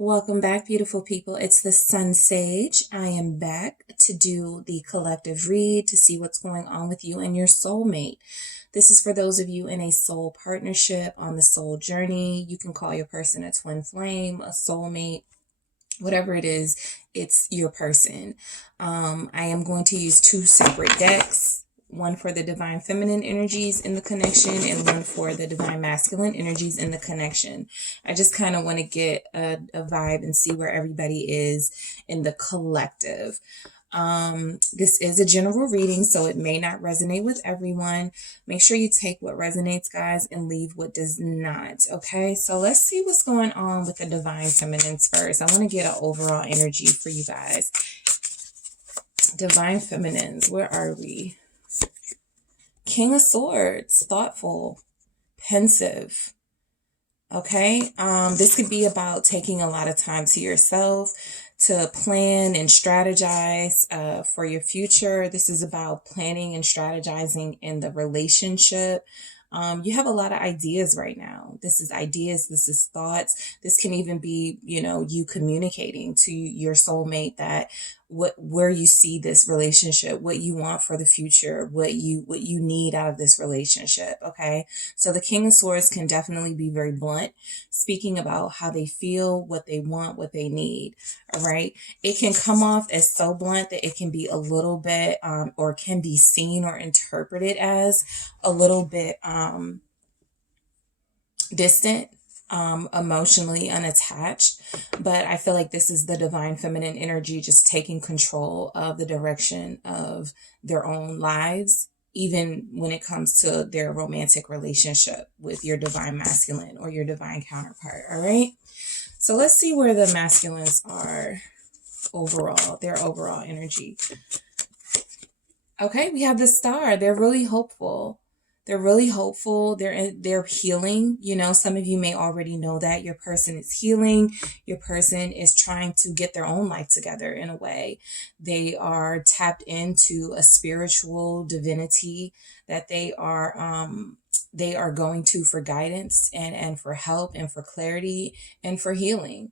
Welcome back, beautiful people. It's the Sun Sage. I am back to do the collective read to see what's going on with you and your soulmate. This is for those of you in a soul partnership on the soul journey. You can call your person a twin flame, a soulmate, whatever it is, it's your person. I am going to use two separate decks. One for the divine feminine energies in the connection and one for the divine masculine energies in the connection. I just kind of want to get a vibe and see where everybody is in the collective. This is a general reading, so it may not resonate with everyone. Make sure you take what resonates, guys, and leave what does not. Okay, so let's see what's going on with the divine feminines first. I want to get an overall energy for you guys. Divine feminines, where are we? King of Swords, thoughtful, pensive. Okay, this could be about taking a lot of time to yourself to plan and strategize for your future. This is about planning and strategizing in the relationship. You have a lot of ideas right now. This is ideas. This is thoughts. This can even be, you communicating to your soulmate that where you see this relationship, what you want for the future, what you need out of this relationship. Okay. So the King of Swords can definitely be very blunt, speaking about how they feel, what they want, what they need. All right. It can come off as so blunt that it can be a little bit, or can be seen or interpreted as a little bit, distant, emotionally unattached. But I feel like this is the divine feminine energy just taking control of the direction of their own lives, even when it comes to their romantic relationship with your divine masculine or your divine counterpart. All right. So let's see where the masculines are overall, their overall energy. Okay, we have the Star. They're really hopeful. They're really hopeful. They're healing. Some of you may already know that your person is healing. Your person is trying to get their own life together in a way. They are tapped into a spiritual divinity that they are going to for guidance and for help and for clarity and for healing.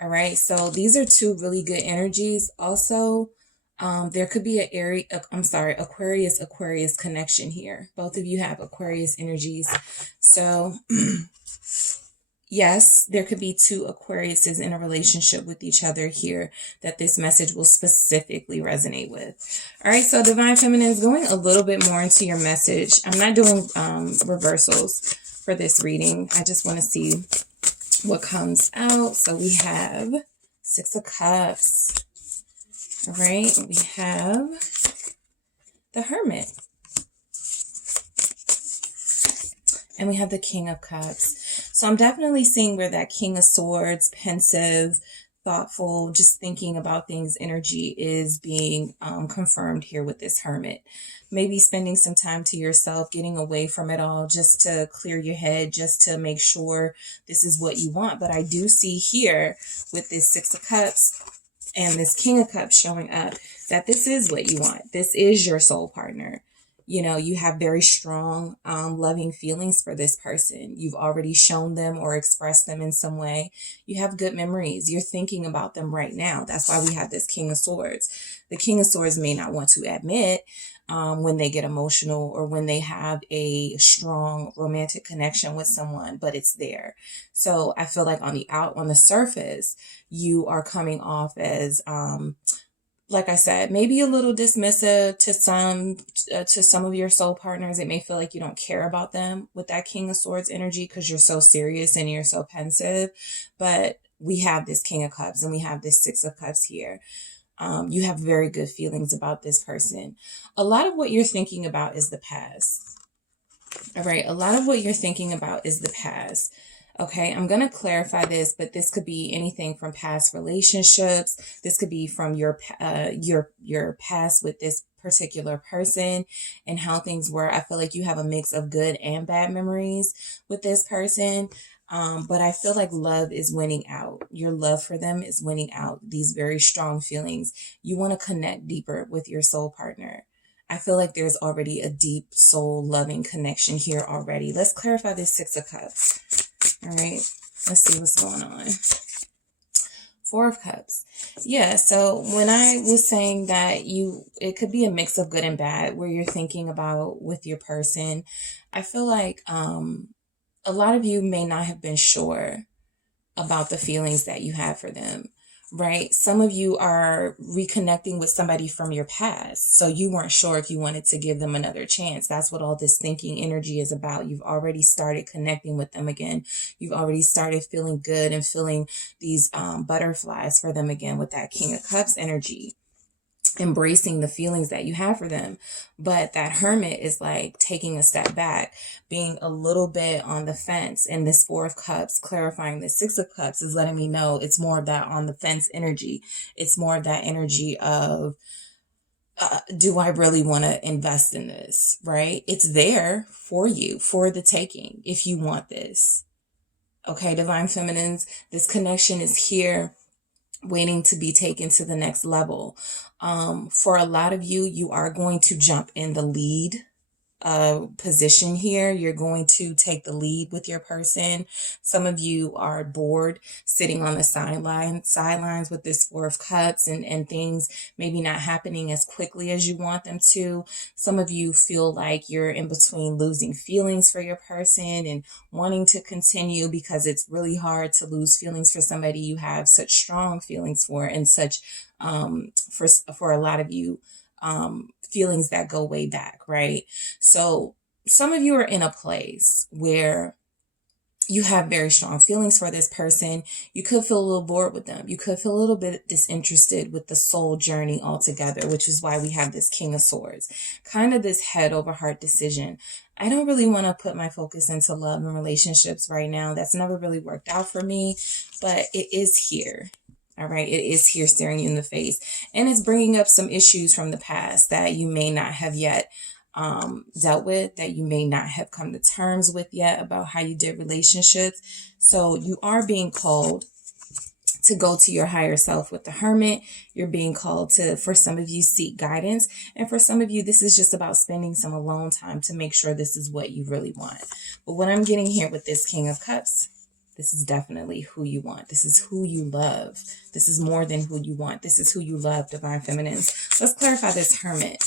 All right. So these are two really good energies. Also, there could be Aquarius connection here. Both of you have Aquarius energies. So yes, there could be two Aquariuses in a relationship with each other here that this message will specifically resonate with. All right. So divine feminine is going a little bit more into your message. I'm not doing reversals for this reading. I just want to see what comes out. So we have Six of Cups. All right, we have the Hermit. And we have the King of Cups. So I'm definitely seeing where that King of Swords, pensive, thoughtful, just thinking about things energy is being confirmed here with this Hermit. Maybe spending some time to yourself, getting away from it all just to clear your head, just to make sure this is what you want. But I do see here with this Six of Cups and this King of Cups showing up that this is what you want. This is your soul partner. You have very strong, loving feelings for this person. You've already shown them or expressed them in some way. You have good memories. You're thinking about them right now. That's why we have this King of Swords. The King of Swords may not want to admit when they get emotional or when they have a strong romantic connection with someone, but it's there. So I feel like on the surface, you are coming off as, like I said, maybe a little dismissive to some of your soul partners. It may feel like you don't care about them with that King of Swords energy because you're so serious and you're so pensive. But we have this King of Cups and we have this Six of Cups here. You have very good feelings about this person. A lot of what you're thinking about is the past. All right. A lot of what you're thinking about is the past. Okay, I'm going to clarify this, but this could be anything from past relationships. This could be from your past with this particular person and how things were. I feel like you have a mix of good and bad memories with this person. But I feel like love is winning out. Your love for them is winning out. These very strong feelings. You want to connect deeper with your soul partner. I feel like there's already a deep soul loving connection here already. Let's clarify this Six of Cups. All right, let's see what's going on. Four of Cups. Yeah, so when I was saying that it could be a mix of good and bad where you're thinking about with your person, I feel like a lot of you may not have been sure about the feelings that you have for them, right? Some of you are reconnecting with somebody from your past. So you weren't sure if you wanted to give them another chance. That's what all this thinking energy is about. You've already started connecting with them again. You've already started feeling good and feeling these butterflies for them again with that King of Cups energy, embracing the feelings that you have for them. But that Hermit is like taking a step back, being a little bit on the fence. And this Four of Cups, clarifying the Six of Cups, is letting me know it's more of that on the fence energy. It's more of that energy of, do I really want to invest in this, right? It's there for you, for the taking, if you want this. Okay, Divine Feminines, this connection is here waiting to be taken to the next level. For a lot of you, you are going to jump in the lead position here. You're going to take the lead with your person. Some of you are bored, sitting on the sidelines with this Four of Cups and things maybe not happening as quickly as you want them to. Some of you feel like you're in between losing feelings for your person and wanting to continue, because it's really hard to lose feelings for somebody you have such strong feelings for, and such for a lot of you feelings that go way back, right? So some of you are in a place where you have very strong feelings for this person. You could feel a little bored with them. You could feel a little bit disinterested with the soul journey altogether, which is why we have this King of Swords, kind of this head over heart decision. I don't really want to put my focus into love and relationships right now. That's never really worked out for me, but it is here. All right. It is here staring you in the face, and it's bringing up some issues from the past that you may not have yet dealt with, that you may not have come to terms with yet about how you did relationships. So you are being called to go to your higher self with the Hermit. You're being called to, for some of you, seek guidance. And for some of you, this is just about spending some alone time to make sure this is what you really want. But what I'm getting here with this King of Cups, this is definitely who you want. This is who you love. This is more than who you want. This is who you love, Divine Feminines. Let's clarify this Hermit.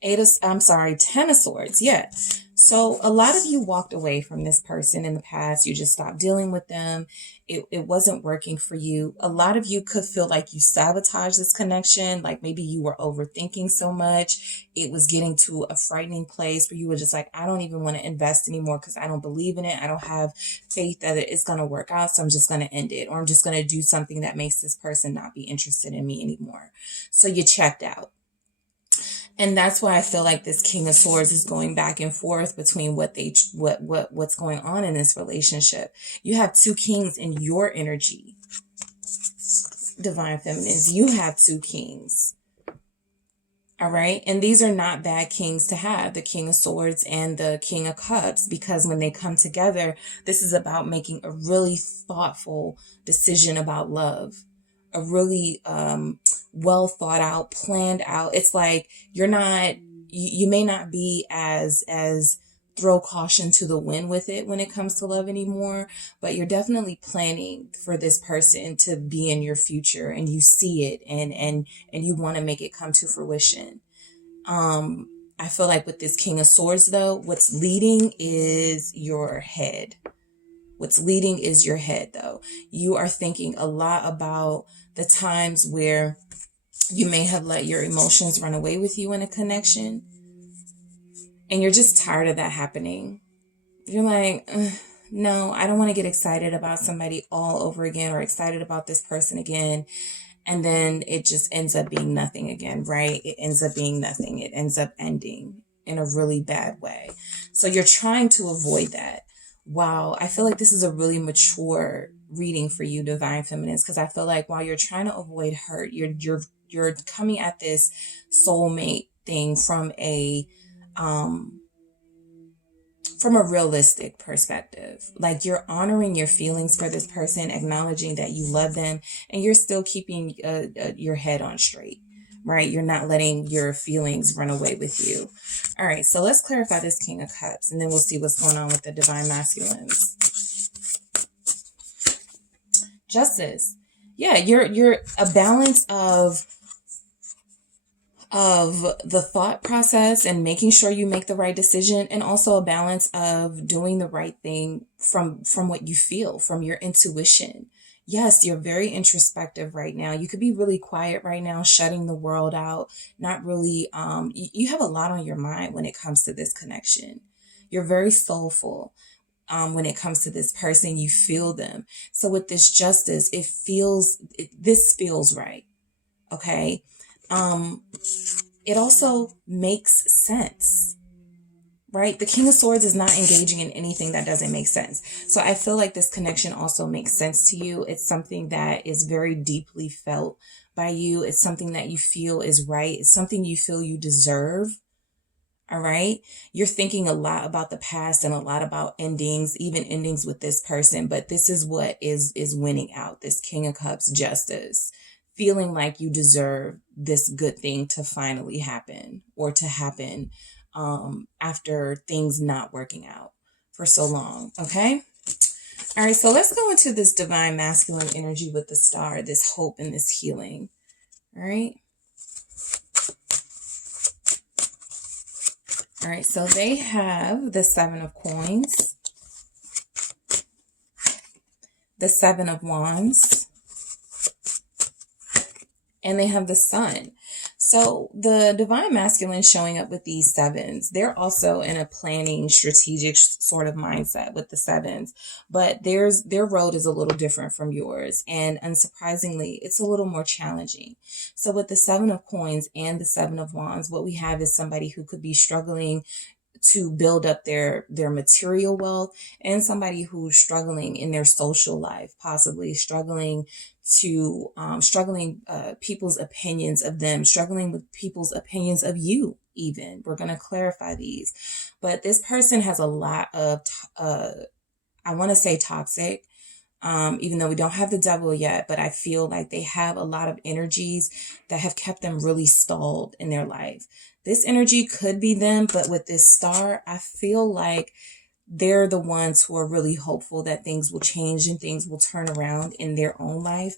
Ten of Swords. Yeah. So a lot of you walked away from this person in the past. You just stopped dealing with them. It wasn't working for you. A lot of you could feel like you sabotaged this connection. Like maybe you were overthinking so much. It was getting to a frightening place where you were just like, I don't even want to invest anymore because I don't believe in it. I don't have faith that it's going to work out. So I'm just going to end it, or I'm just going to do something that makes this person not be interested in me anymore. So you checked out. And that's why I feel like this King of Swords is going back and forth between what's going on in this relationship. You have two kings in your energy, Divine Feminines. You have two kings. All right. And these are not bad kings to have, the King of Swords and the King of Cups, because when they come together, this is about making a really thoughtful decision about love. A really well thought out, planned out. It's like you may not be as throw caution to the wind with it when it comes to love anymore, but you're definitely planning for this person to be in your future, and you see it and you want to make it come to fruition. I feel like with this King of Swords though, what's leading is your head. What's leading is your head though. You are thinking a lot about the times where you may have let your emotions run away with you in a connection, and you're just tired of that happening. You're like, no, I don't want to get excited about somebody all over again, or excited about this person again. And then it just ends up being nothing again, right? It ends up being nothing. It ends up ending in a really bad way. So you're trying to avoid that. Wow, I feel like this is a really mature reading for you, Divine Feminines, because I feel like while you're trying to avoid hurt, you're coming at this soulmate thing from a realistic perspective. Like you're honoring your feelings for this person, acknowledging that you love them, and you're still keeping your head on straight, right? You're not letting your feelings run away with you. All right, so let's clarify this King of Cups, and then we'll see what's going on with the Divine Masculines. Justice. Yeah, you're a balance of the thought process and making sure you make the right decision, and also a balance of doing the right thing from what you feel, from your intuition. Yes, you're very introspective right now. You could be really quiet right now, shutting the world out, not really you have a lot on your mind when it comes to this connection. You're very soulful. When it comes to this person, you feel them. So with this justice, this feels right. Okay. Um, it also makes sense, right? The King of Swords is not engaging in anything that doesn't make sense. So I feel like this connection also makes sense to you. It's something that is very deeply felt by you. It's something that you feel is right. It's something you feel you deserve. All right. You're thinking a lot about the past and a lot about endings, even endings with this person. But this is what is winning out, this King of Cups justice, feeling like you deserve this good thing to finally happen, or to happen after things not working out for so long. Okay. All right. So let's go into this divine masculine energy with the star, this hope and this healing. All right. All right, so they have the Seven of Coins, the Seven of Wands, and they have the Sun. So the divine masculine showing up with these sevens, they're also in a planning, strategic sort of mindset with the sevens, but their road is a little different from yours. And unsurprisingly, it's a little more challenging. So with the Seven of Coins and the Seven of Wands, what we have is somebody who could be struggling to build up their material wealth, and somebody who's struggling in their social life, possibly struggling people's opinions of them, struggling with people's opinions of you. Even we're going to clarify these, but this person has a lot of I want to say toxic, even though we don't have the devil yet, but I feel like they have a lot of energies that have kept them really stalled in their life. This energy could be them, but with this star, I feel like they're the ones who are really hopeful that things will change and things will turn around in their own life.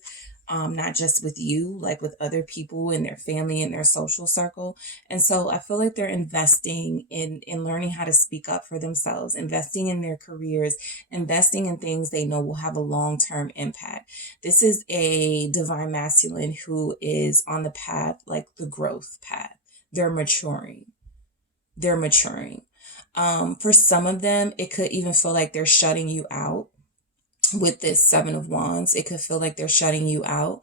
Not just with you, like with other people in their family and their social circle. And so I feel like they're investing in learning how to speak up for themselves, investing in their careers, investing in things they know will have a long-term impact. This is a divine masculine who is on the path, like the growth path. They're maturing. They're maturing. For some of them, it could even feel like they're shutting you out. With this Seven of Wands, it could feel like they're shutting you out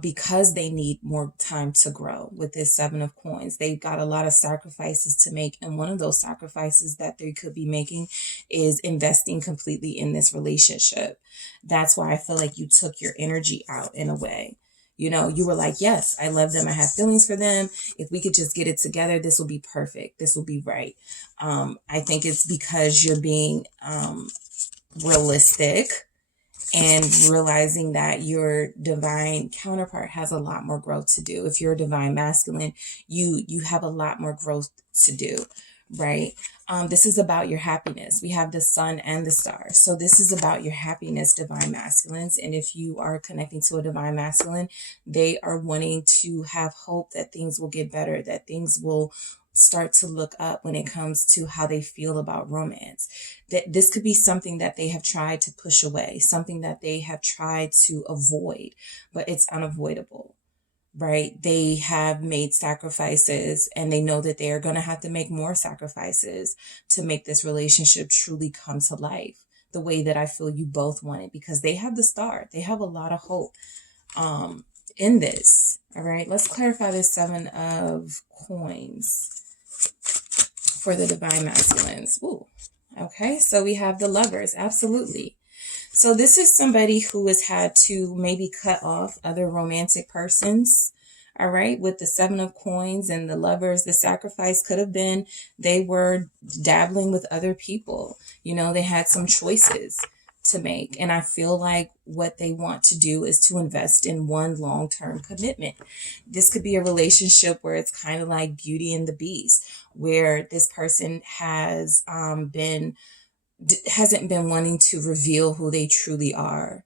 because they need more time to grow. With this Seven of Coins, they've got a lot of sacrifices to make. And one of those sacrifices that they could be making is investing completely in this relationship. That's why I feel like you took your energy out in a way. You know, you were like, yes, I love them. I have feelings for them. If we could just get it together, this will be perfect. This will be right. I think it's because you're being realistic and realizing that your divine counterpart has a lot more growth to do. If you're a divine masculine, you have a lot more growth to do, right? This is about your happiness. We have the sun and the stars. So this is about your happiness, divine masculines. And if you are connecting to a divine masculine, they are wanting to have hope that things will get better, that things will start to look up when it comes to how they feel about romance. That this could be something that they have tried to push away, something that they have tried to avoid, but it's unavoidable, right? They have made sacrifices and they know that they are going to have to make more sacrifices to make this relationship truly come to life the way that I feel you both want it, because they have the star. They have a lot of hope in this. All right, let's clarify this Seven of Coins for the divine masculines. Ooh. Okay, so we have the Lovers. Absolutely. So this is somebody who has had to maybe cut off other romantic persons. All right, with the Seven of Coins and the Lovers, the sacrifice could have been they were dabbling with other people. You know, they had some choices to make. And I feel like what they want to do is to invest in one long-term commitment. This could be a relationship where it's kind of like Beauty and the Beast, where this person hasn't been wanting to reveal who they truly are,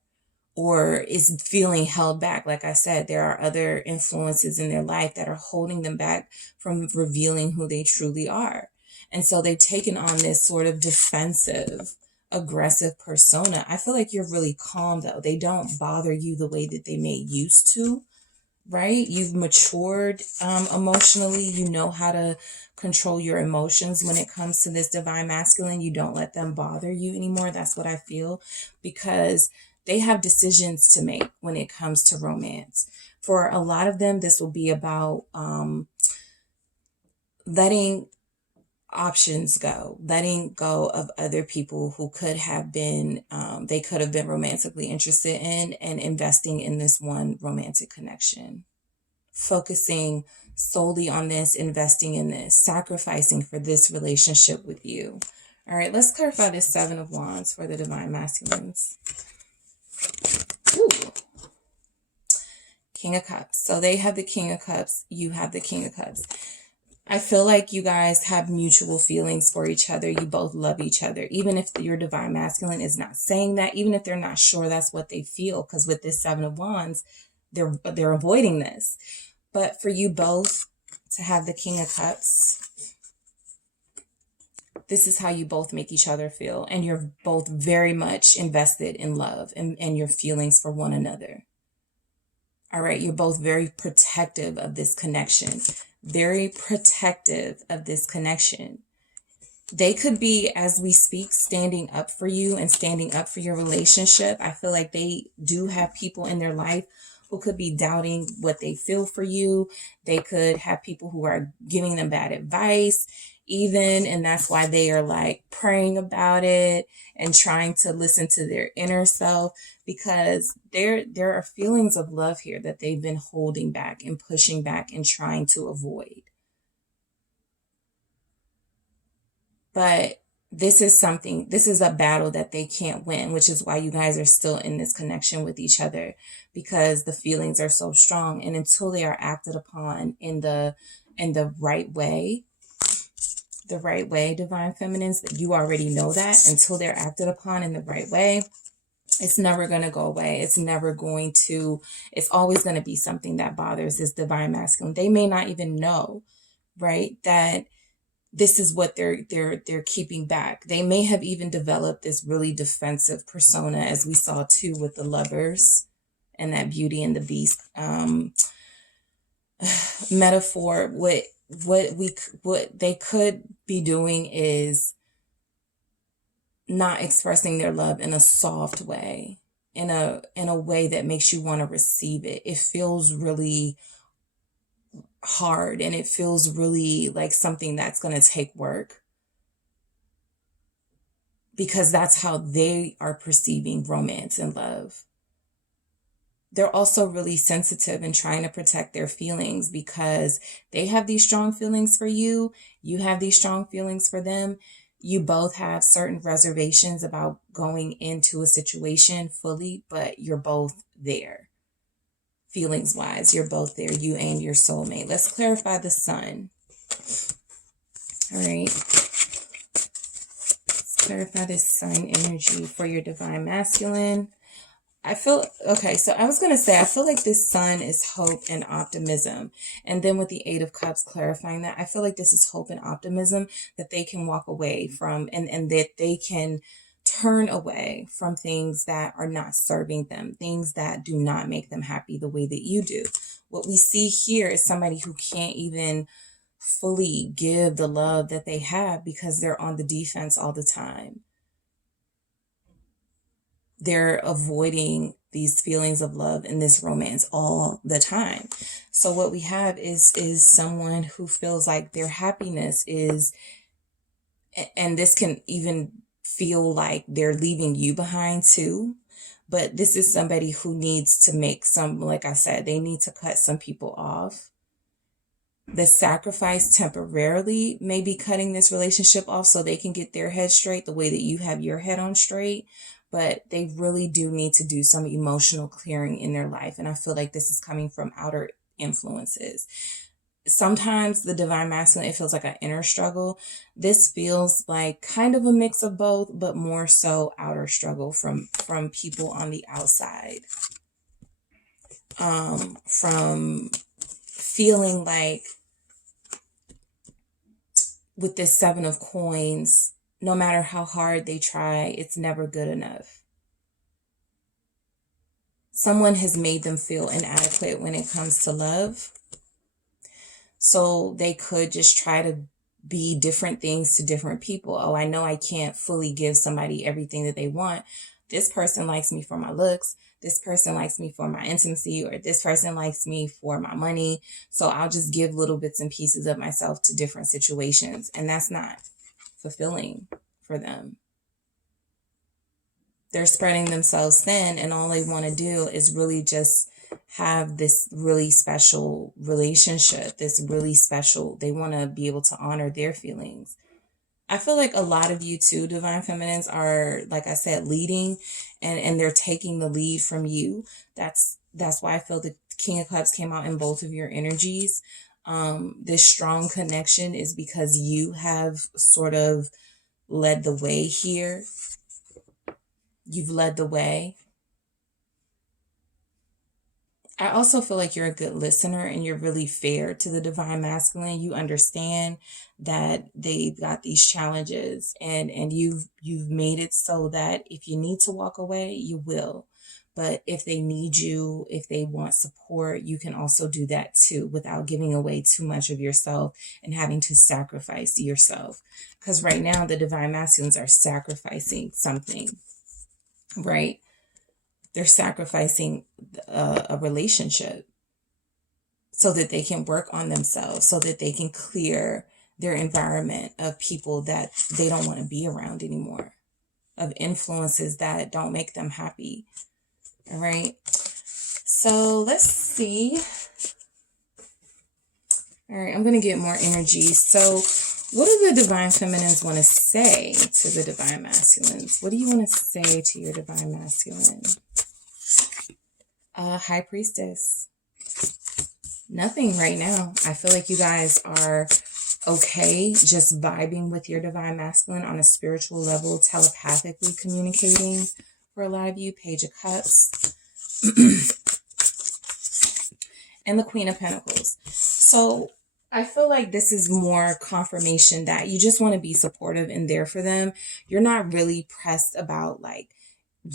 or is feeling held back. Like I said, there are other influences in their life that are holding them back from revealing who they truly are. And so they've taken on this sort of defensive, aggressive persona. I feel like you're really calm though. They don't bother you the way that they may used to, right? You've matured emotionally. You know how to control your emotions when it comes to this divine masculine. You don't let them bother you anymore. That's what I feel, because they have decisions to make when it comes to romance. For a lot of them, this will be about letting options go, letting go of other people who could have been, they could have been romantically interested in, and investing in this one romantic connection. Focusing solely on this, investing in this, sacrificing for this relationship with you. All right, let's clarify this Seven of Wands for the divine masculines. Ooh. King of Cups. So they have the King of Cups. You have the King of Cups. I feel like you guys have mutual feelings for each other. You both love each other. Even if your divine masculine is not saying that, even if they're not sure that's what they feel, because with this Seven of Wands, they're avoiding this. But for you both to have the King of Cups, this is how you both make each other feel. And you're both very much invested in love and your feelings for one another. All right. You're both very protective of this connection. Very protective of this connection. They could be, as we speak, standing up for you and standing up for your relationship. I feel like they do have people in their life who could be doubting what they feel for you. They could have people who are giving them bad advice even, and that's why they are like praying about it and trying to listen to their inner self, because there are feelings of love here that they've been holding back and pushing back and trying to avoid. But this is a battle that they can't win, which is why you guys are still in this connection with each other, because the feelings are so strong. And until they are acted upon in the right way, divine feminines, that you already know that until they're acted upon in the right way, it's never going to go away. It's always going to be something that bothers this divine masculine. They may not even know, right, that this is what they're keeping back. They may have even developed this really defensive persona, as we saw too with the Lovers and that Beauty and the Beast metaphor. What they could be doing is not expressing their love in a soft way, in a way that makes you want to receive it. It feels really hard, and it feels really like something that's going to take work, because that's how they are perceiving romance and love. They're also really sensitive and trying to protect their feelings, because they have these strong feelings for you. You have these strong feelings for them. You both have certain reservations about going into a situation fully, but you're both there. Feelings wise, you're both there, you and your soulmate. Let's clarify the Sun. All right. Let's clarify this Sun energy for your divine masculine. I feel like this Sun is hope and optimism. And then with the Eight of Cups clarifying that, I feel like this is hope and optimism that they can walk away from, and that they can turn away from things that are not serving them, things that do not make them happy the way that you do. What we see here is somebody who can't even fully give the love that they have because they're on the defense all the time. They're avoiding these feelings of love and this romance all the time. So what we have is someone who feels like their happiness is, and this can even feel like they're leaving you behind too. But this is somebody who needs to make some, like I said, they need to cut some people off. The sacrifice temporarily may be cutting this relationship off so they can get their head straight the way that you have your head on straight. But they really do need to do some emotional clearing in their life. And I feel like this is coming from outer influences. sometimes the divine masculine, it feels like an inner struggle. This feels like kind of a mix of both, but more so outer struggle from people on the outside. From feeling like with this 7 of coins, no matter how hard they try, it's never good enough. Someone has made them feel inadequate when it comes to love. So they could just try to be different things to different people. Oh, I know I can't fully give somebody everything that they want. This person likes me for my looks. This person likes me for my intimacy, or this person likes me for my money. So I'll just give little bits and pieces of myself to different situations. And that's not fulfilling for them. They're spreading themselves thin, and all they want to do is really just have this really special relationship, this really special, they want to be able to honor their feelings. I feel like a lot of you too, divine feminines, are, like I said, leading, and they're taking the lead from you. That's why I feel the King of Cups came out in both of your energies. This strong connection is because you have sort of led the way here. You've led the way. I also feel like you're a good listener, and you're really fair to the divine masculine. You understand that they've got these challenges, and you've made it so that if you need to walk away, you will. But if they need you, if they want support, you can also do that too, without giving away too much of yourself and having to sacrifice yourself. Because right now the divine masculines are sacrificing something, right? They're sacrificing a relationship so that they can work on themselves, so that they can clear their environment of people that they don't want to be around anymore, of influences that don't make them happy. All right. So let's see. All right. I'm going to get more energy. So what do the divine feminines want to say to the divine masculines? What do you want to say to your divine masculine? High Priestess. Nothing right now. I feel like you guys are okay just vibing with your divine masculine on a spiritual level, telepathically communicating for a lot of you. Page of Cups. And the Queen of Pentacles. So I feel like this is more confirmation that you just want to be supportive and there for them. You're not really pressed about like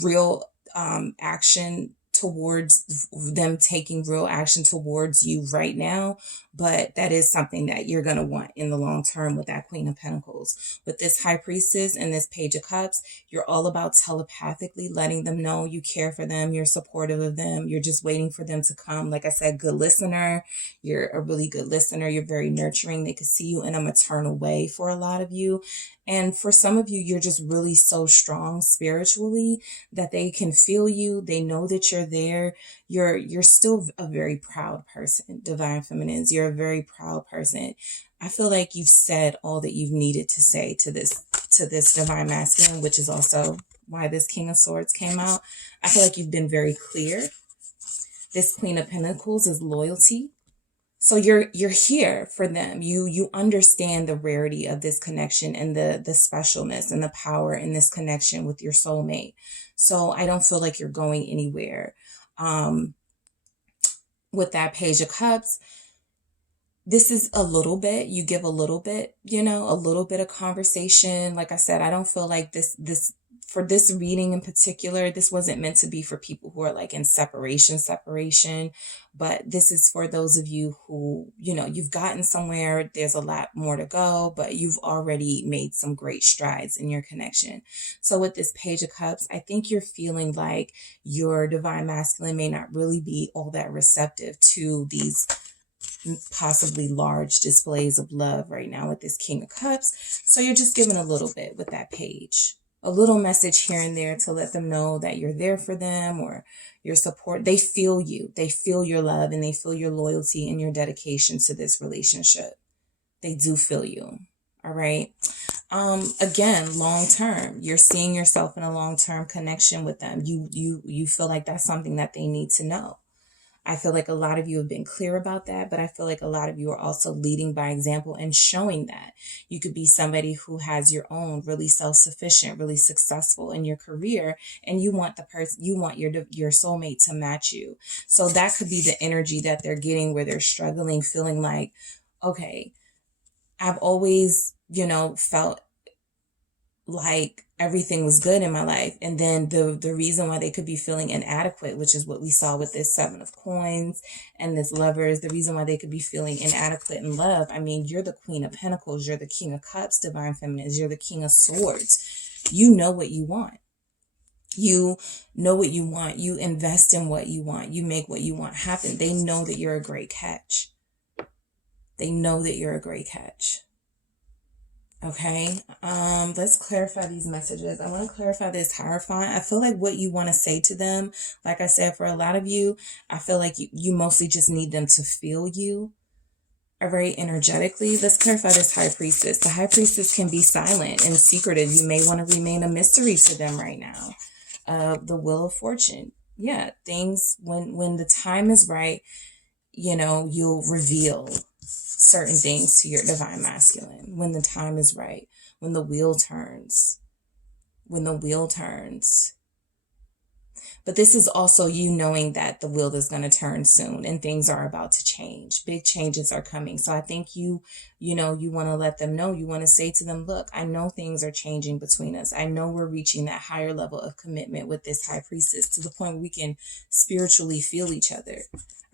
real action towards them, taking real action towards you right now, but that is something that you're going to want in the long term with that Queen of Pentacles. With this High Priestess and this Page of Cups, you're all about telepathically letting them know you care for them, you're supportive of them, you're just waiting for them to come. Like I said, good listener. You're a really good listener. You're very nurturing. They could see you in a maternal way for a lot of you. And for some of you, you're just really so strong spiritually that they can feel you. They know that you're there. You're still a very proud person, divine feminines. You're a very proud person. I feel like you've said all that you've needed to say to this divine masculine, which is also why this King of Swords came out. I feel like you've been very clear. This Queen of Pentacles is loyalty. So you're here for them. You understand the rarity of this connection and the specialness and the power in this connection with your soulmate. So I don't feel like you're going anywhere. With that Page of Cups, this is a little bit, you give a little bit, a little bit of conversation. Like I said, I don't feel like this for this reading in particular, this wasn't meant to be for people who are like in separation, but this is for those of you who, you've gotten somewhere, there's a lot more to go, but you've already made some great strides in your connection. So with this Page of Cups, I think you're feeling like your divine masculine may not really be all that receptive to these possibly large displays of love right now with this King of Cups. So you're just giving a little bit with that page. A little message here and there to let them know that you're there for them or your support. They feel you. They feel your love and they feel your loyalty and your dedication to this relationship. They do feel you. All right. Again, long term, you're seeing yourself in a long term connection with them. You feel like that's something that they need to know. I feel like a lot of you have been clear about that, but I feel like a lot of you are also leading by example and showing that. You could be somebody who has your own, really self-sufficient, really successful in your career, and you want your soulmate to match you. So that could be the energy that they're getting, where they're struggling, feeling like, okay, I've always, felt like everything was good in my life. And then the reason why they could be feeling inadequate, which is what we saw with this Seven of Coins and this Lovers, the reason why they could be feeling inadequate in love. I mean, you're the Queen of Pentacles, you're the King of Cups, Divine Feminines, you're the King of Swords. You know what you want. You know what you want. You invest in what you want. You make what you want happen. They know that you're a great catch. They know that you're a great catch. Okay, let's clarify these messages. I want to clarify this Hierophant. I feel like what you want to say to them, like I said, for a lot of you, I feel like you mostly just need them to feel you, all right, energetically. Let's clarify this High Priestess. The High Priestess can be silent and secretive. You may want to remain a mystery to them right now. The Wheel of Fortune. Yeah, things, when the time is right, you'll reveal certain things to your Divine Masculine when the time is right, when the wheel turns. But this is also you knowing that the wheel is going to turn soon and things are about to change. Big changes are coming. So I think you want to let them know. You want to say to them, look, I know things are changing between us. I know we're reaching that higher level of commitment with this High Priestess to the point where we can spiritually feel each other.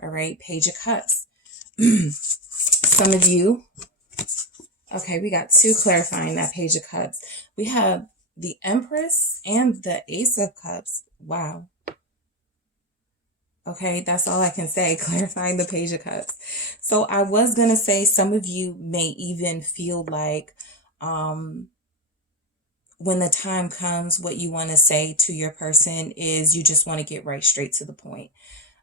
All right. Page of Cups. Some of you, okay, we got two clarifying that Page of Cups. We have the Empress and the Ace of Cups. Wow. Okay, that's all I can say, clarifying the Page of Cups. So I was going to say some of you may even feel like when the time comes, what you want to say to your person is you just want to get right straight to the point.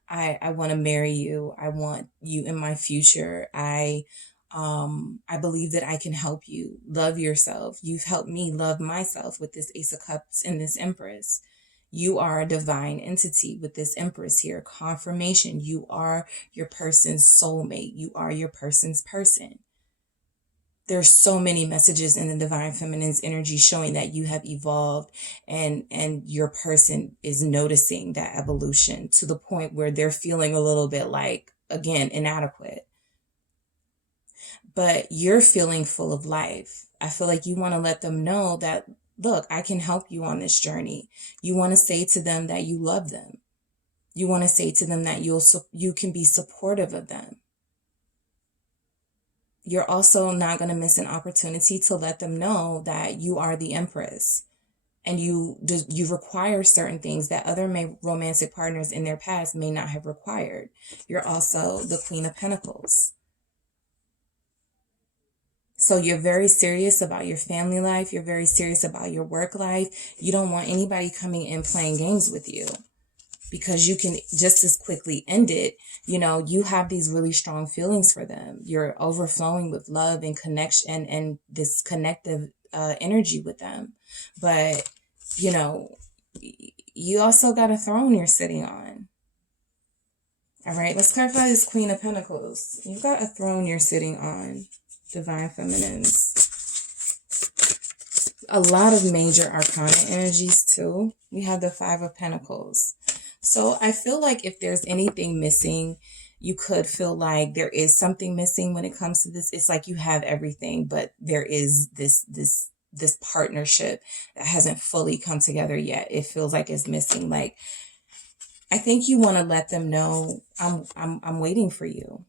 I want to marry you. I want you in my future. I believe that I can help you love yourself. You've helped me love myself with this Ace of Cups and this Empress. You are a divine entity with this Empress here. Confirmation. You are your person's soulmate. You are your person's person. There's so many messages in the Divine Feminine's energy showing that you have evolved and your person is noticing that evolution to the point where they're feeling a little bit like, again, inadequate. But you're feeling full of life. I feel like you want to let them know that, look, I can help you on this journey. You want to say to them that you love them. You want to say to them that you can be supportive of them. You're also not going to miss an opportunity to let them know that you are the Empress and you require certain things that other romantic partners in their past may not have required. You're also the Queen of Pentacles. So you're very serious about your family life. You're very serious about your work life. You don't want anybody coming in playing games with you, because you can just as quickly end it. You have these really strong feelings for them. You're overflowing with love and connection and this connective energy with them. But, you also got a throne you're sitting on. All right, let's clarify this Queen of Pentacles. You've got a throne you're sitting on, Divine Feminines. A lot of major arcana energies too. We have the Five of Pentacles. So I feel like if there's anything missing, you could feel like there is something missing when it comes to this. It's like you have everything, but there is this partnership that hasn't fully come together yet. It feels like it's missing. Like, I think you want to let them know, I'm waiting for you.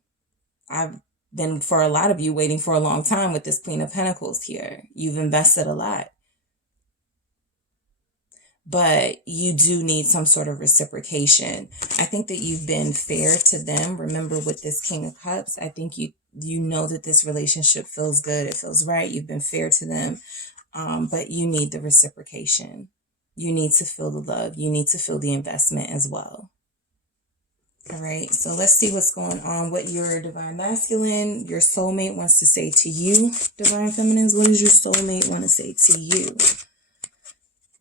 I've been, for a lot of you, waiting for a long time with this Queen of Pentacles here. You've invested a lot. But you do need some sort of reciprocation. I think that you've been fair to them. Remember, with this King of Cups, I think you know that this relationship feels good. It feels right. You've been fair to them. But you need the reciprocation. You need to feel the love. You need to feel the investment as well. All right. So let's see what's going on. What your Divine Masculine, your soulmate wants to say to you, Divine Feminines. What does your soulmate want to say to you?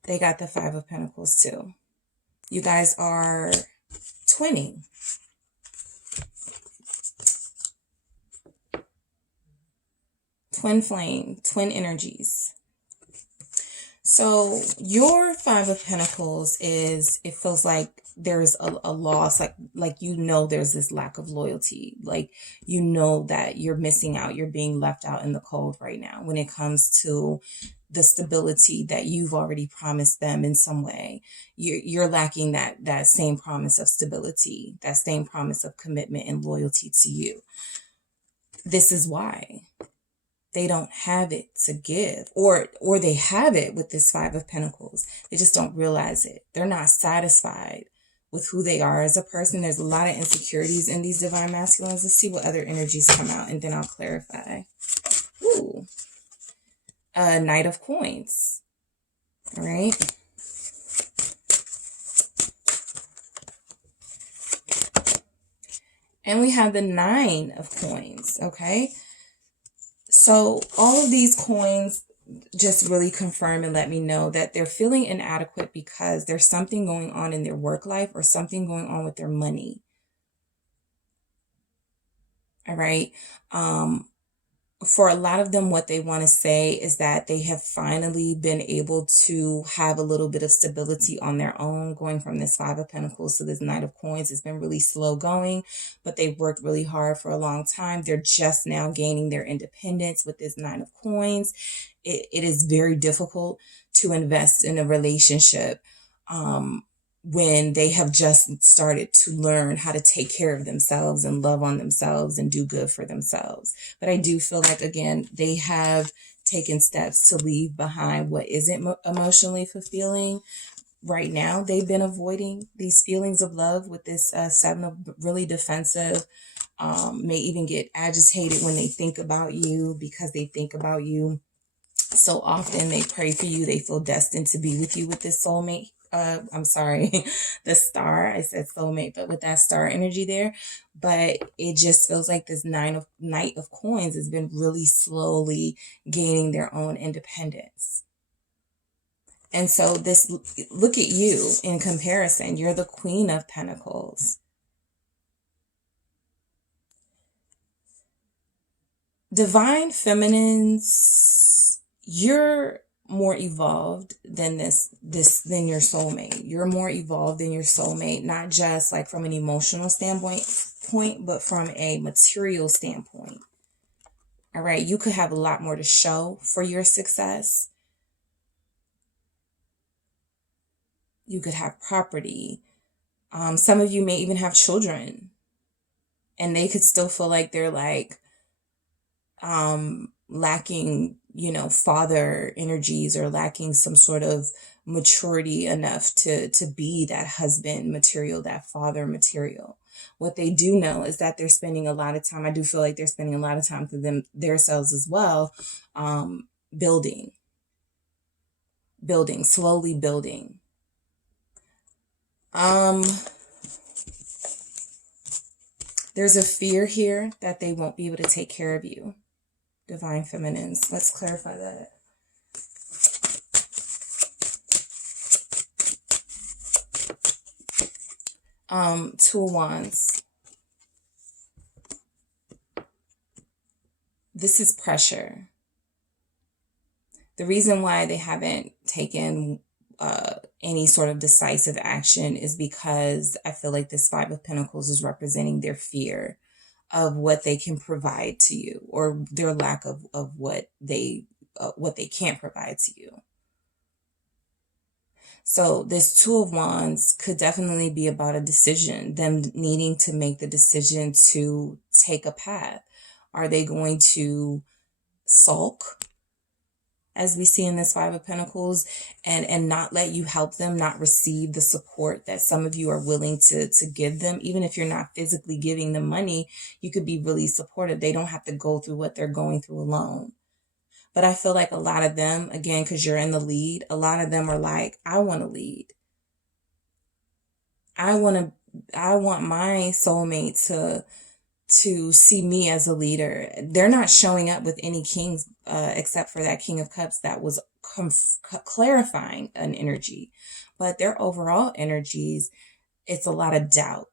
They got the Five of Pentacles too. You guys are twinning. twin flame, twin energies. So your Five of Pentacles is, it feels like there's a loss, like there's this lack of loyalty, like that you're missing out, you're being left out in the cold right now when it comes to the stability that you've already promised them in some way. You're lacking that same promise of stability, that same promise of commitment and loyalty to you. This is why they don't have it to give, or they have it with this Five of Pentacles. They just don't realize it. They're not satisfied with who they are as a person. There's a lot of insecurities in these divine masculines. Let's see what other energies come out, and then I'll clarify. Ooh. Knight of Coins. All right. And we have the Nine of Coins. Okay. So all of these coins just really confirm and let me know that they're feeling inadequate because there's something going on in their work life or something going on with their money. All right. For a lot of them, what they want to say is that they have finally been able to have a little bit of stability on their own, going from this Five of Pentacles to this Knight of Coins. It's been really slow going, but they've worked really hard for a long time. They're just now gaining their independence with this Nine of Coins. It is very difficult to invest in a relationship when they have just started to learn how to take care of themselves and love on themselves and do good for themselves. But I do feel like, again, they have taken steps to leave behind what isn't emotionally fulfilling. Right now, they've been avoiding these feelings of love with this Seven of really defensive, may even get agitated when they think about you because they think about you so often. They pray for you. They feel destined to be with you with this soulmate. I'm sorry, the star. I said soulmate, but with that star energy there. But it just feels like this Knight of Coins has been really slowly gaining their own independence. And so look at you in comparison. You're the Queen of Pentacles. Divine Feminines, you're more evolved than than your soulmate. You're more evolved than your soulmate, not just like from an emotional standpoint, but from a material standpoint. All right. You could have a lot more to show for your success. You could have property. Some of you may even have children, and they could still feel like they're like, lacking, father energies, or lacking some sort of maturity enough to be that husband material, that father material. What they do know is that they're spending a lot of time. I do feel like they're spending a lot of time for themselves as well, building, slowly building. There's a fear here that they won't be able to take care of you. Divine Feminines. Let's clarify that. Two of Wands. This is pressure. The reason why they haven't taken any sort of decisive action is because I feel like this Five of Pentacles is representing their fear of what they can provide to you, or their lack of what they can't provide to you. So this Two of Wands could definitely be about a decision, them needing to make the decision to take a path. Are they going to sulk, as we see in this Five of Pentacles, and not let you help them, not receive the support that some of you are willing to give them? Even if you're not physically giving them money, you could be really supportive. They don't have to go through what they're going through alone. But I feel like a lot of them, again, because you're in the lead, a lot of them are like, I want to lead. I want my soulmate to see me as a leader. They're not showing up with any kings, except for that King of Cups that was clarifying an energy. But their overall energies, it's a lot of doubt.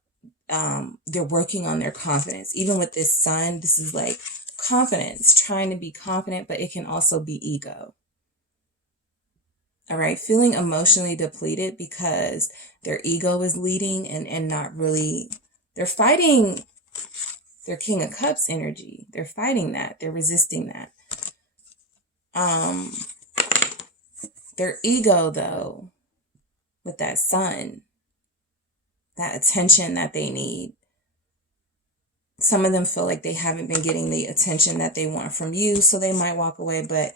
They're working on their confidence. Even with this Sun, this is like confidence, trying to be confident, but it can also be ego. All right, feeling emotionally depleted because their ego is leading and not really, they're fighting their King of Cups energy. They're fighting that. They're resisting that. Their ego, though, with that sun, that attention that they need. Some of them feel like they haven't been getting the attention that they want from you, so they might walk away. But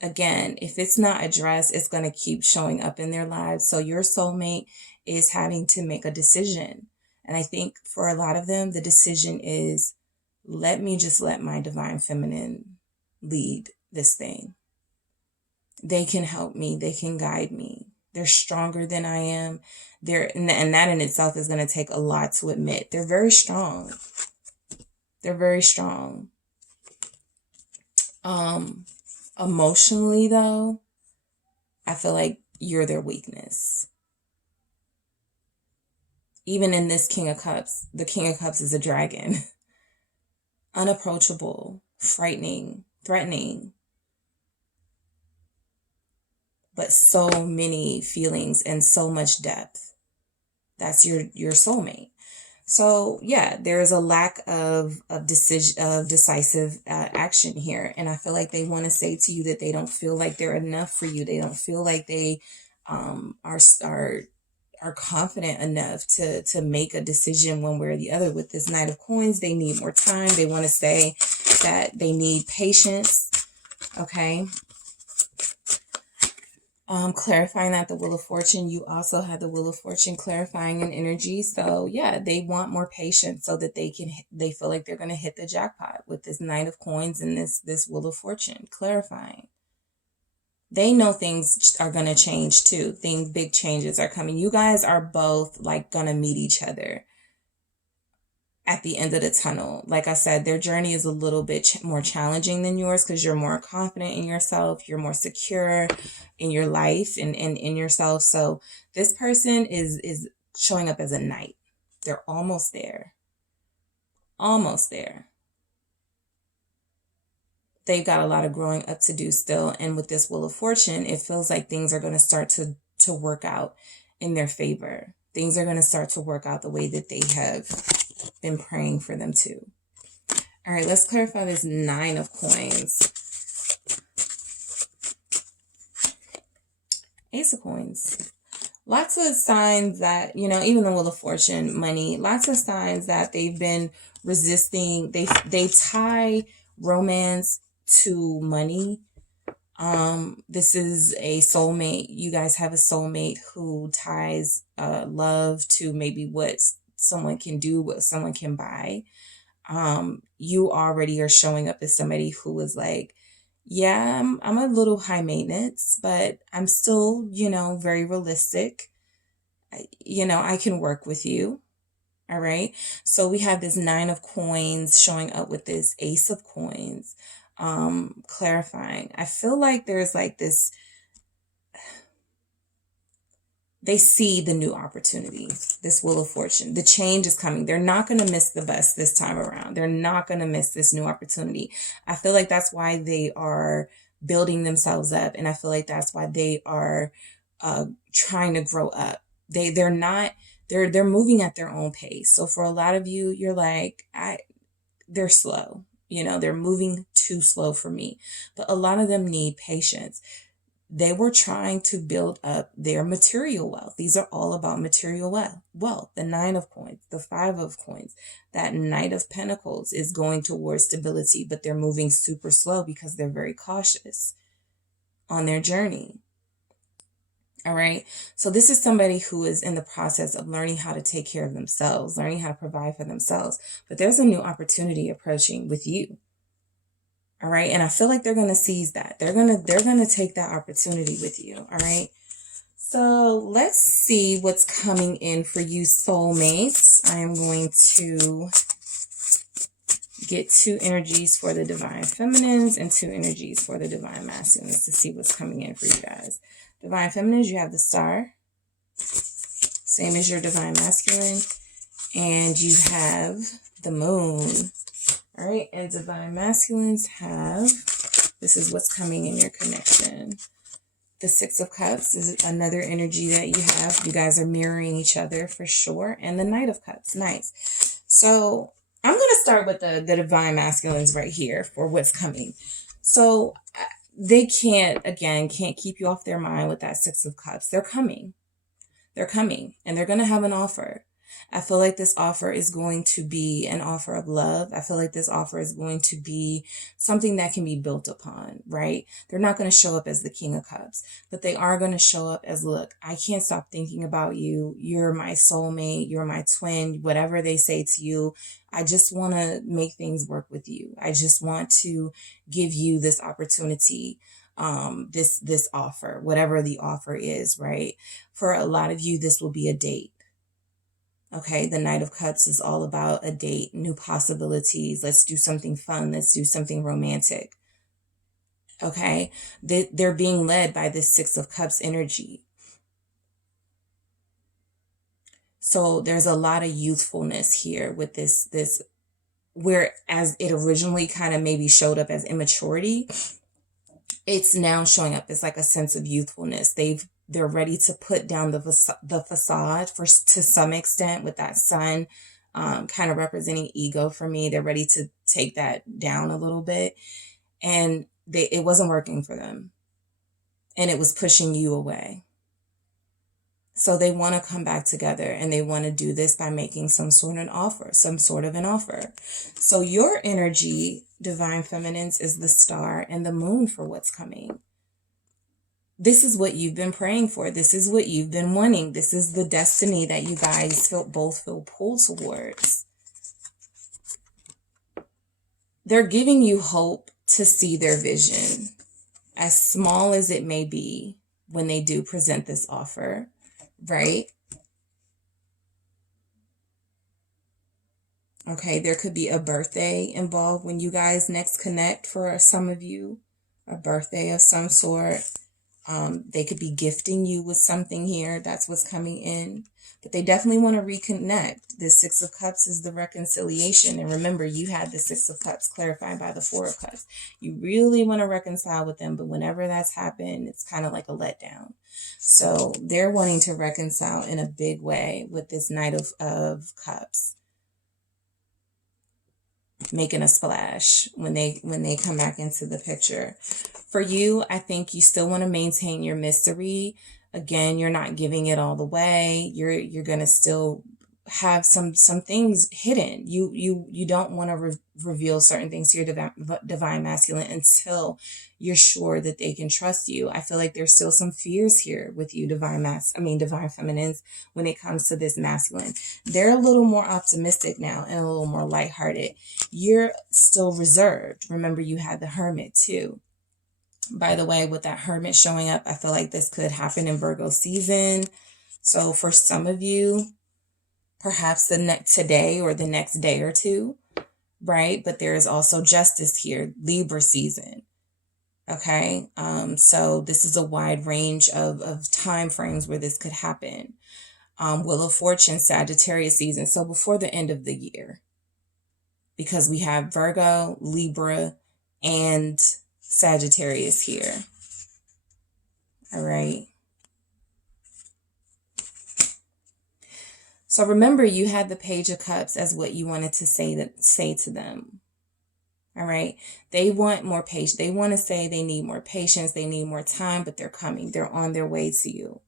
again, if it's not addressed, it's going to keep showing up in their lives. So your soulmate is having to make a decision. And I think for a lot of them, the decision is, let me just let my divine feminine lead this thing. They can help me. They can guide me. They're stronger than I am. And that in itself is going to take a lot to admit. They're very strong. They're very strong. Emotionally, though, I feel like you're their weakness. Even in this King of Cups, the King of Cups is a dragon. Unapproachable, frightening, threatening. But so many feelings and so much depth. That's your soulmate. So yeah, there is a lack of decisive action here, and I feel like they want to say to you that they don't feel like they're enough for you. They don't feel like they are confident enough to make a decision one way or the other. With this Knight of Coins, they need more time. They want to say that they need patience. Okay. Clarifying that the Wheel of Fortune, you also have the Wheel of Fortune clarifying in energy. So yeah, they want more patience so that they feel like they're going to hit the jackpot with this Knight of Coins and this Wheel of Fortune clarifying. They know things are going to change too. Big changes are coming. You guys are both like going to meet each other at the end of the tunnel. Like I said, their journey is a little bit more challenging than yours because you're more confident in yourself. You're more secure in your life and in yourself. So this person is showing up as a knight. They're almost there. Almost there. They've got a lot of growing up to do still. And with this Wheel of Fortune, it feels like things are going to start to work out in their favor. Things are going to start to work out the way that they have been praying for them to. All right, let's clarify this Nine of Coins. Ace of Coins. Lots of signs that, even the Wheel of Fortune, money, lots of signs that they've been resisting. They tie romance to money. This is a soulmate. You guys have a soulmate who ties love to maybe what someone can do, what someone can buy. You already are showing up as somebody who is like, yeah, I'm a little high maintenance, but I'm still, very realistic. I can work with you. All right. So we have this Nine of Coins showing up with this Ace of Coins, clarifying. I feel like there's like this, they see the new opportunity, this Wheel of Fortune. The change is coming. They're not going to miss the bus this time around. They're not going to miss this new opportunity. I feel like that's why they are building themselves up. And I feel like that's why they are trying to grow up. They're moving at their own pace. So for a lot of you, you're like, they're slow. They're moving too slow for me. But a lot of them need patience. They were trying to build up their material wealth. These are all about material wealth. The Nine of Coins, the Five of Coins, that Knight of Pentacles is going towards stability, but they're moving super slow because they're very cautious on their journey. All right. So this is somebody who is in the process of learning how to take care of themselves, learning how to provide for themselves. But there's a new opportunity approaching with you. All right. And I feel like they're going to seize that. They're going to take that opportunity with you. All right. So let's see what's coming in for you, soulmates. I am going to get 2 energies for the Divine Feminines and 2 energies for the Divine Masculines to see what's coming in for you guys. Divine Feminines, you have the Star, same as your Divine Masculine, and you have the Moon. All right, and divine masculines have, this is what's coming in your connection. The Six of Cups is another energy that you have. You guys are mirroring each other for sure. And the Knight of Cups, nice. So I'm going to start with the divine masculines right here for what's coming. So they can't keep you off their mind with that Six of Cups. They're coming. They're coming and they're going to have an offer. I feel like this offer is going to be an offer of love. I feel like this offer is going to be something that can be built upon, right? They're not going to show up as the King of Cups, but they are going to show up as, look, I can't stop thinking about you. You're my soulmate. You're my twin, whatever they say to you. I just want to make things work with you. I just want to give you this opportunity, this offer, whatever the offer is, right? For a lot of you, this will be a date. Okay, the Knight of Cups is all about a date, new possibilities. Let's do something fun. Let's do something romantic. Okay, they're being led by this Six of Cups energy. So there's a lot of youthfulness here with this, whereas it originally kind of maybe showed up as immaturity, it's now showing up as like a sense of youthfulness. They're ready to put down the facade to some extent with that sun, kind of representing ego for me. They're ready to take that down a little bit, and it wasn't working for them, and it was pushing you away. So they want to come back together, and they want to do this by making some sort of an offer. So your energy, divine feminines, is the star and the moon for what's coming. This is what you've been praying for. This is what you've been wanting. This is the destiny that you guys both feel pulled towards. They're giving you hope to see their vision, as small as it may be, when they do present this offer, right? Okay, there could be a birthday involved when you guys next connect for some of you, a birthday of some sort. They could be gifting you with something here. That's what's coming in. But they definitely want to reconnect. The Six of Cups is the reconciliation. And remember, you had the Six of Cups clarified by the Four of Cups. You really want to reconcile with them. But whenever that's happened, it's kind of like a letdown. So they're wanting to reconcile in a big way with this Knight of Cups, making a splash when they come back into the picture. For you, I think you still want to maintain your mystery. Again, you're not giving it all the way. You're going to still have some things hidden. You don't want to reveal certain things to your divine masculine until you're sure that they can trust you. I feel like there's still some fears here with you, divine feminines, when it comes to this masculine. They're a little more optimistic now and a little more lighthearted. You're still reserved. Remember, you had the Hermit too. By the way, with that Hermit showing up, I feel like this could happen in Virgo season. So for some of you, perhaps today or the next day or two, right? But there is also justice here, Libra season. Okay. So this is a wide range of time frames where this could happen. Wheel of Fortune, Sagittarius season. So before the end of the year, because we have Virgo, Libra, and Sagittarius here. All right. So remember, you had the Page of Cups as what you wanted to say to them. All right. They want more patience. They want to say they need more patience. They need more time, but they're coming. They're on their way to you.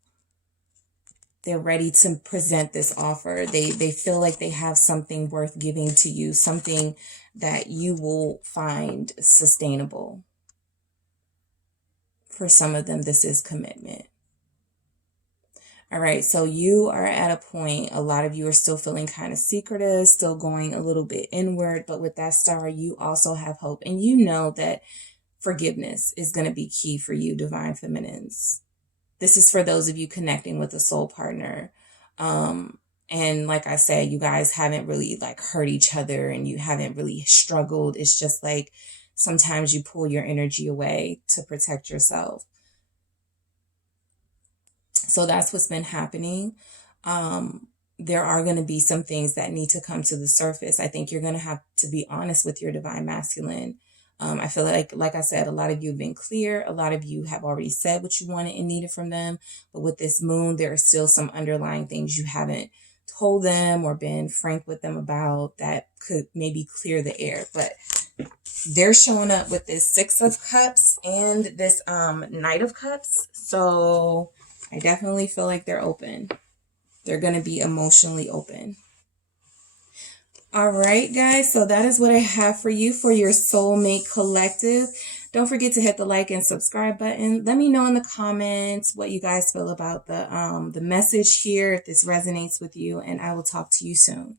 They're ready to present this offer. They feel like they have something worth giving to you, something that you will find sustainable. For some of them, this is commitment. All right, so you are at a point, a lot of you are still feeling kind of secretive, still going a little bit inward, but with that star, you also have hope. And you know that forgiveness is going to be key for you, divine feminines. This is for those of you connecting with a soul partner. And like I said, you guys haven't really hurt each other and you haven't really struggled. It's just like sometimes you pull your energy away to protect yourself. So that's what's been happening. there are going to be some things that need to come to the surface. I think you're going to have to be honest with your divine masculine. I feel like I said, a lot of you have been clear. A lot of you have already said what you wanted and needed from them. But with this moon, there are still some underlying things you haven't told them or been frank with them about that could maybe clear the air. But they're showing up with this Six of Cups and this Knight of Cups. So I definitely feel like they're open. They're going to be emotionally open. All right, guys. So that is what I have for you for your Soulmate Collective. Don't forget to hit the like and subscribe button. Let me know in the comments what you guys feel about the message here, if this resonates with you, and I will talk to you soon.